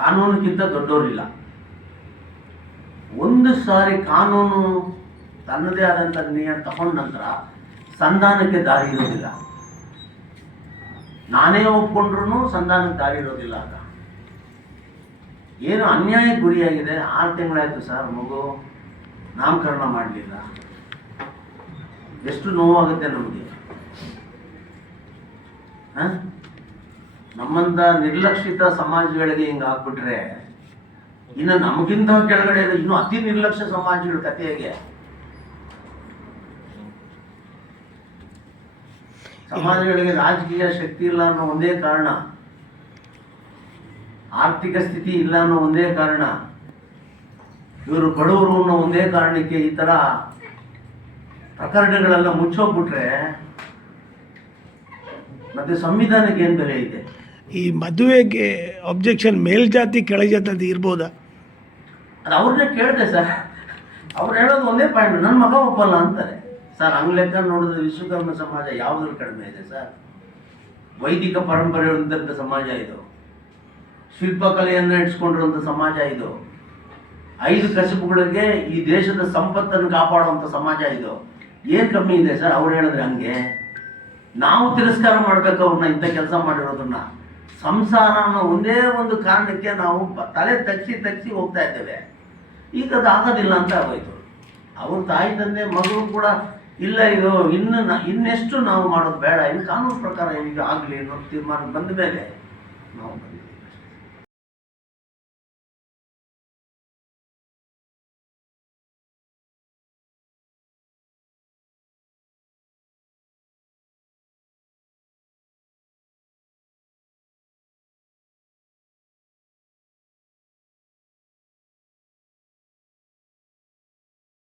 ಕಾನೂನಿಗಿಂತ ದೊಡ್ಡವರಿಲ್ಲ. ಒಂದು ಸಾರಿ ಕಾನೂನು ತನ್ನದೇ ಆದಂಥ ನಿರ್ಣಯ ತಗೊಂಡ ನಂತರ ಸಂಧಾನಕ್ಕೆ ದಾರಿ ಇರೋದಿಲ್ಲ. ನಾನೇ ಒಪ್ಕೊಂಡ್ರೂ ಸಂಧಾನಕ್ಕೆ ದಾರಿ ಇರೋದಿಲ್ಲ. ಆಗ ಏನು ಅನ್ಯಾಯಕ್ಕೆ ಗುರಿಯಾಗಿದೆ. 6 ತಿಂಗಳಾಯಿತು ಸರ್, ಮಗು ನಾಮಕರಣ ಮಾಡಲಿಲ್ಲ. ಎಷ್ಟು ನೋವಾಗುತ್ತೆ ನಮಗೆ. ನಮ್ಮಂಥ ನಿರ್ಲಕ್ಷಿತ ಸಮಾಜಗಳಿಗೆ ಹಿಂಗೆ ಆಗ್ಬಿಟ್ರೆ ಇನ್ನು ನಮಗಿಂತ ಕೆಳಗಡೆ ಇನ್ನೂ ಅತಿ ನಿರ್ಲಕ್ಷ್ಯ ಸಮಾಜಗಳ ಕಥೆ ಹೇಗೆ? ಸಮಾಜಗಳಿಗೆ ರಾಜಕೀಯ ಶಕ್ತಿ ಇಲ್ಲ ಅನ್ನೋ ಒಂದೇ ಕಾರಣ, ಆರ್ಥಿಕ ಸ್ಥಿತಿ ಇಲ್ಲ ಅನ್ನೋ ಒಂದೇ ಕಾರಣ, ಇವರು ಬಡವರು ಅನ್ನೋ ಒಂದೇ ಕಾರಣಕ್ಕೆ ಈ ಥರ ಪ್ರಕರಣಗಳೆಲ್ಲ ಮುಚ್ಚೋಗ್ಬಿಟ್ರೆ ಮತ್ತೆ ಸಂವಿಧಾನಕ್ಕೆ ಏನು ಬೆಲೆ ಇದೆ? ಈ ಮದುವೆಗೆ ಅಬ್ಜೆಕ್ಷನ್ ಮೇಲ್ಜಾತಿ ಕೆಳಜಾತಿ ಇರ್ಬೋದಾ? ಅದು ಅವ್ರನ್ನೇ ಕೇಳಿದೆ ಸರ್. ಅವ್ರು ಹೇಳೋದು ಒಂದೇ ಪಾಯಿಂಟ್, ನನ್ನ ಮಗ ಒಪ್ಪಲ್ಲ ಅಂತಾರೆ ಸರ್. ಹಂಗೆ ಲೆಕ್ಕ ನೋಡಿದ್ರೆ ವಿಶ್ವಕರ್ಮ ಸಮಾಜ ಯಾವುದ್ರಲ್ಲಿ ಕಡಿಮೆ ಇದೆ ಸರ್? ವೈದಿಕ ಪರಂಪರೆ ಹೊಂದಿದ್ದಂಥ ಸಮಾಜ ಇದು. ಶಿಲ್ಪಕಲೆಯನ್ನು ಇಟ್ಸ್ಕೊಂಡಿರುವಂಥ ಸಮಾಜ ಇದು. 5 ಕಸುಬುಗಳಿಗೆ ಈ ದೇಶದ ಸಂಪತ್ತನ್ನು ಕಾಪಾಡುವಂಥ ಸಮಾಜ ಇದು. ಏನು ಕಮ್ಮಿ ಇದೆ ಸರ್? ಅವ್ರು ಹೇಳಿದ್ರೆ ಹಂಗೆ ನಾವು ತಿರಸ್ಕಾರ ಮಾಡಬೇಕು ಅವ್ರನ್ನ, ಇಂಥ ಕೆಲಸ ಮಾಡಿರೋದನ್ನ. ಸಂಸಾರ ಅನ್ನೋ ಒಂದೇ ಒಂದು ಕಾರಣಕ್ಕೆ ನಾವು ತಲೆ ತಗ್ಸಿ ಹೋಗ್ತಾ ಇದ್ದೇವೆ. ಈಗ ಅದು ಆಗೋದಿಲ್ಲ ಅಂತ ಆಗೋಯ್ತು. ಅವ್ರ ತಾಯಿ ತಂದೆ ಮಗಳು ಕೂಡ ಇಲ್ಲ, ಇದು ಇನ್ನೆಷ್ಟು ನಾವು ಮಾಡೋದು ಬೇಡ, ಇನ್ನು ಕಾನೂನು ಪ್ರಕಾರ ಈಗ ಆಗಲಿ ಅನ್ನೋ ತೀರ್ಮಾನ ಬಂದ ಮೇಲೆ ನಾವು